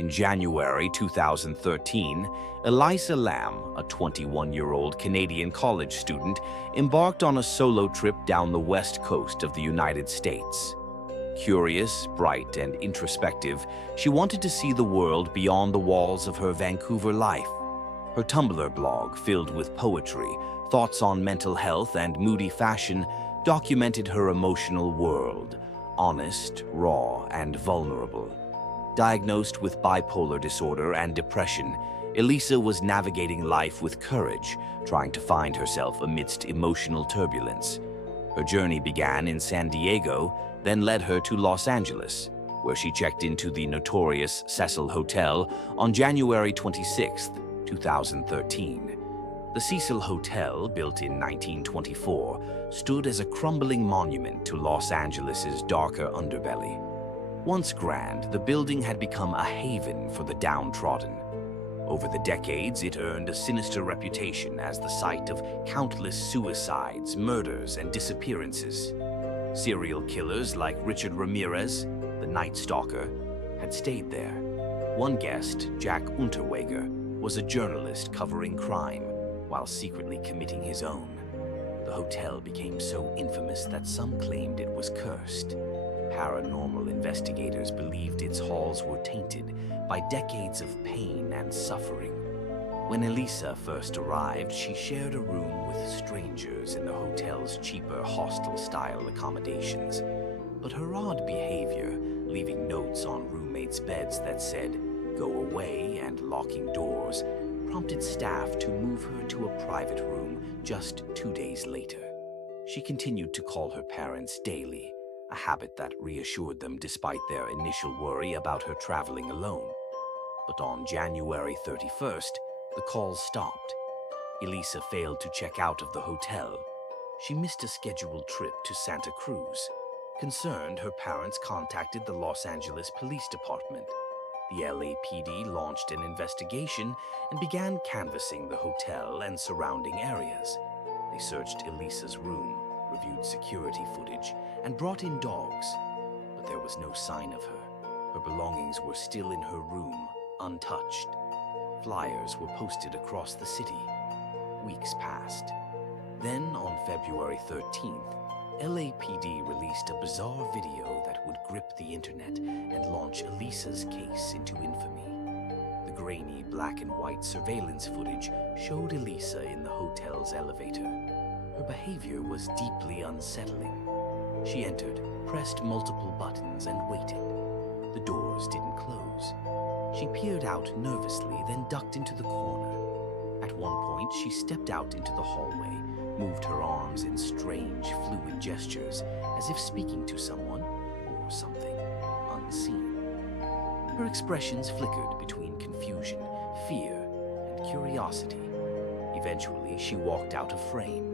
In January 2013, Elisa Lam, a 21-year-old Canadian college student, embarked on a solo trip down the west coast of the United States. Curious, bright, and introspective, she wanted to see the world beyond the walls of her Vancouver life. Her Tumblr blog, filled with poetry, thoughts on mental health, and moody fashion, documented her emotional world, honest, raw, and vulnerable. Diagnosed with bipolar disorder and depression, Elisa was navigating life with courage, trying to find herself amidst emotional turbulence. Her journey began in San Diego, then led her to Los Angeles, where she checked into the notorious Cecil Hotel on January 26, 2013. The Cecil Hotel, built in 1924, stood as a crumbling monument to Los Angeles's darker underbelly. Once grand, the building had become a haven for the downtrodden. Over the decades, it earned a sinister reputation as the site of countless suicides, murders, and disappearances. Serial killers like Richard Ramirez, the Night Stalker, had stayed there. One guest, Jack Unterweger, was a journalist covering crime while secretly committing his own. The hotel became so infamous that some claimed it was cursed. Paranormal investigators believed its halls were tainted by decades of pain and suffering. When Elisa first arrived, she shared a room with strangers in the hotel's cheaper hostel-style accommodations. But her odd behavior, leaving notes on roommates' beds that said, "Go away," and locking doors, prompted staff to move her to a private room just 2 days later. She continued to call her parents daily, a habit that reassured them despite their initial worry about her traveling alone. But on January 31st, the calls stopped. Elisa failed to check out of the hotel. She missed a scheduled trip to Santa Cruz. Concerned, her parents contacted the Los Angeles Police Department. The LAPD launched an investigation and began canvassing the hotel and surrounding areas. They searched Elisa's room, reviewed security footage, and brought in dogs. But there was no sign of her. Her belongings were still in her room, untouched. Flyers were posted across the city. Weeks passed. Then, on February 13th, LAPD released a bizarre video that would grip the internet and launch Elisa's case into infamy. The grainy black and white surveillance footage showed Elisa in the hotel's elevator. Her behavior was deeply unsettling. She entered, pressed multiple buttons, and waited. The doors didn't close. She peered out nervously, then ducked into the corner. At one point, she stepped out into the hallway, moved her arms in strange, fluid gestures, as if speaking to someone or something unseen. Her expressions flickered between confusion, fear, and curiosity. Eventually, she walked out of frame.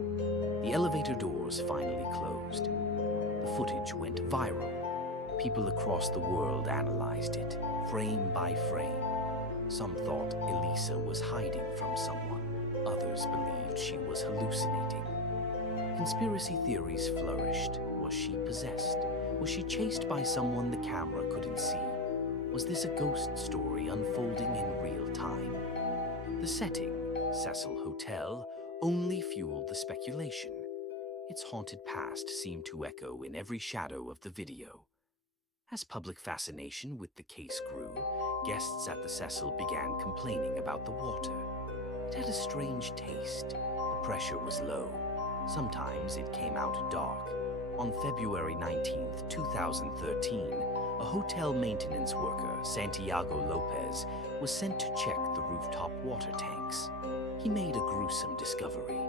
The elevator doors finally closed. The footage went viral. People across the world analyzed it, frame by frame. Some thought Elisa was hiding from someone. Others believed she was hallucinating. Conspiracy theories flourished. Was she possessed? Was she chased by someone the camera couldn't see? Was this a ghost story unfolding in real time? The setting, Cecil Hotel, only fueled the speculation. Its haunted past seemed to echo in every shadow of the video. As public fascination with the case grew, guests at the Cecil began complaining about the water. It had a strange taste. The pressure was low. Sometimes it came out dark. On February 19th, 2013, a hotel maintenance worker, Santiago Lopez, was sent to check the rooftop water tanks. He made a gruesome discovery.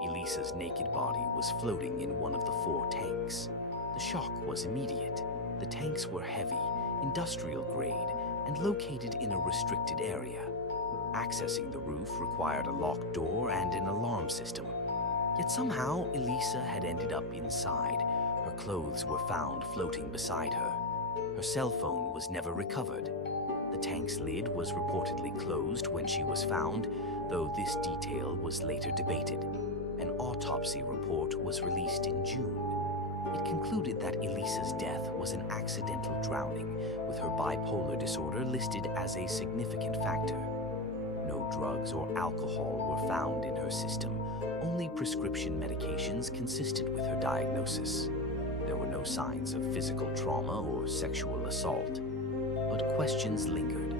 Elisa's naked body was floating in one of the 4 tanks. The shock was immediate. The tanks were heavy, industrial grade, and located in a restricted area. Accessing the roof required a locked door and an alarm system. Yet somehow, Elisa had ended up inside. Her clothes were found floating beside her. Her cell phone was never recovered. The tank's lid was reportedly closed when she was found, though this detail was later debated. An autopsy report was released in June. It concluded that Elisa's death was an accidental drowning, with her bipolar disorder listed as a significant factor. No drugs or alcohol were found in her system, only prescription medications consistent with her diagnosis. There were no signs of physical trauma or sexual assault. But questions lingered.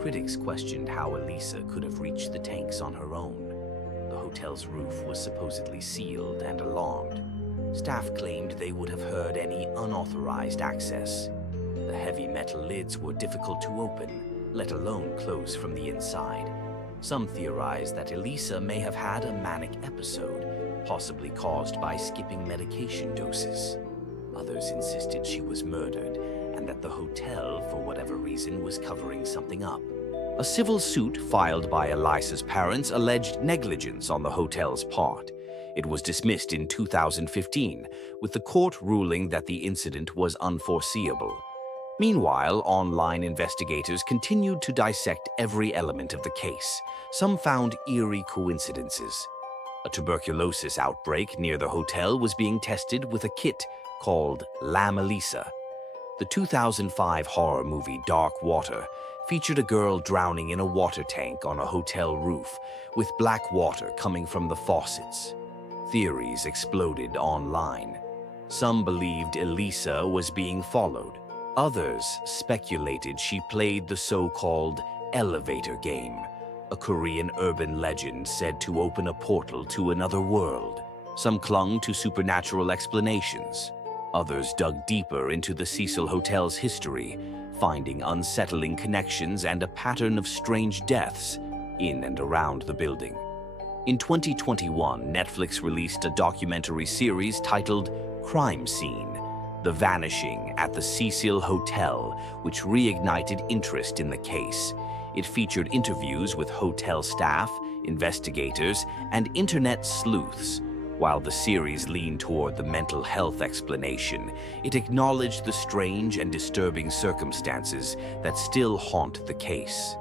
Critics questioned how Elisa could have reached the tanks on her own. The hotel's roof was supposedly sealed and alarmed. Staff claimed they would have heard any unauthorized access. The heavy metal lids were difficult to open, let alone close from the inside. Some theorized that Elisa may have had a manic episode, possibly caused by skipping medication doses. Others insisted she was murdered and that the hotel, for whatever reason, was covering something up. A civil suit filed by Elisa's parents alleged negligence on the hotel's part. It was dismissed in 2015, with the court ruling that the incident was unforeseeable. Meanwhile, online investigators continued to dissect every element of the case. Some found eerie coincidences. A tuberculosis outbreak near the hotel was being tested with a kit called Lam Elisa. The 2005 horror movie Dark Water featured a girl drowning in a water tank on a hotel roof, with black water coming from the faucets. Theories exploded online. Some believed Elisa was being followed. Others speculated she played the so-called elevator game, a Korean urban legend said to open a portal to another world. Some clung to supernatural explanations. Others dug deeper into the Cecil Hotel's history, finding unsettling connections and a pattern of strange deaths in and around the building. In 2021, Netflix released a documentary series titled Crime Scene: The Vanishing at the Cecil Hotel, which reignited interest in the case. It featured interviews with hotel staff, investigators, and internet sleuths. While the series leaned toward the mental health explanation, it acknowledged the strange and disturbing circumstances that still haunt the case.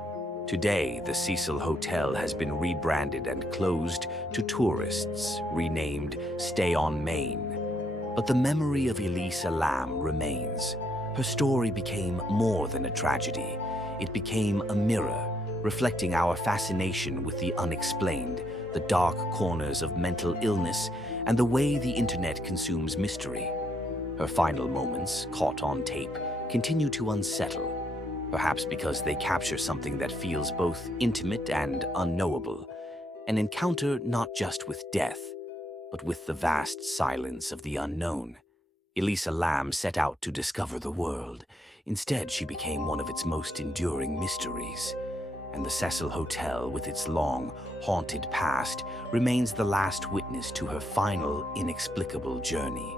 Today, the Cecil Hotel has been rebranded and closed to tourists, renamed Stay on Main. But the memory of Elisa Lam remains. Her story became more than a tragedy. It became a mirror, reflecting our fascination with the unexplained, the dark corners of mental illness, and the way the internet consumes mystery. Her final moments, caught on tape, continue to unsettle, perhaps because they capture something that feels both intimate and unknowable, an encounter not just with death, but with the vast silence of the unknown. Elisa Lam set out to discover the world. Instead, she became one of its most enduring mysteries. And the Cecil Hotel, with its long, haunted past, remains the last witness to her final, inexplicable journey.